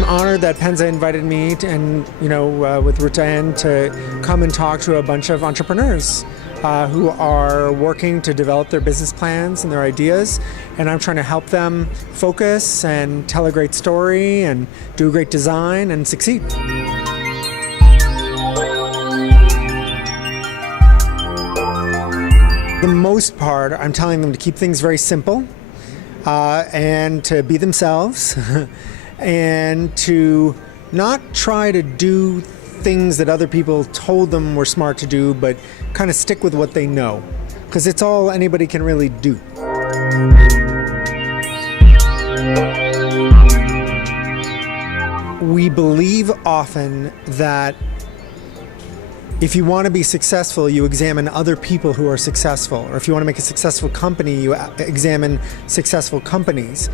I'm honored that Penza invited me with Rutan to come and talk to a bunch of entrepreneurs who are working to develop their business plans and their ideas, and I'm trying to help them focus and tell a great story and do a great design and succeed. For the most part, I'm telling them to keep things very simple and to be themselves and to not try to do things that other people told them were smart to do, but kind of stick with what they know, because it's all anybody can really do. We believe often that if you want to be successful, you examine other people who are successful, or if you want to make a successful company, you examine successful companies.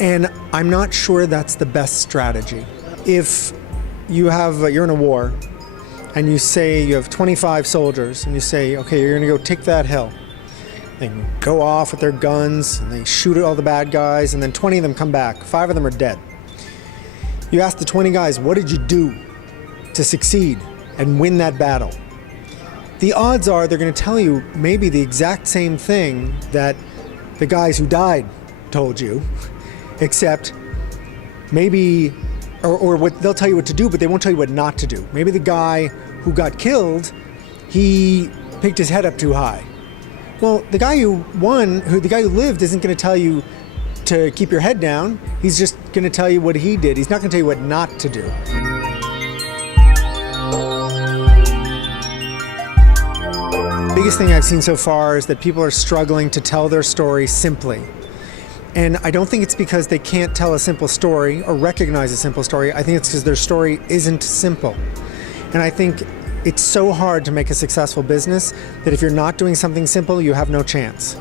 And I'm not sure that's the best strategy. If you're in a war, and you say you have 25 soldiers, and you say, okay, you're going to go take that hill. They go off with their guns, and they shoot at all the bad guys, and then 20 of them come back. 5 of them are dead. You ask the 20 guys, what did you do to succeed and win that battle? The odds are they're going to tell you maybe the exact same thing that the guys who died told you, except maybe, or what they'll tell you what to do, but they won't tell you what not to do. Maybe the guy who got killed, he picked his head up too high. Well, the guy who won, the guy who lived, isn't going to tell you to keep your head down. He's just going to tell you what he did. He's not going to tell you what not to do. The biggest thing I've seen so far is that people are struggling to tell their story simply. And I don't think it's because they can't tell a simple story or recognize a simple story. I think it's because their story isn't simple. And I think it's so hard to make a successful business that if you're not doing something simple, you have no chance.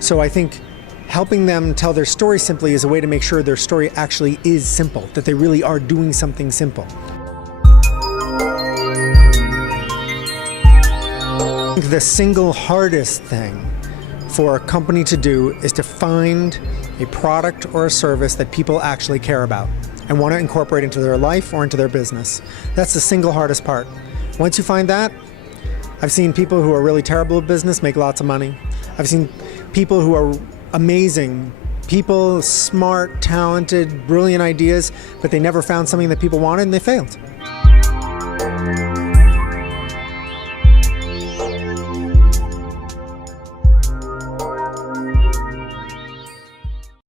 So I think helping them tell their story simply is a way to make sure their story actually is simple, that they really are doing something simple. I think the single hardest thing for a company to do is to find a product or a service that people actually care about and want to incorporate into their life or into their business. That's the single hardest part. Once you find that, I've seen people who are really terrible at business make lots of money. I've seen people who are amazing, people, smart, talented, brilliant ideas, but they never found something that people wanted and they failed.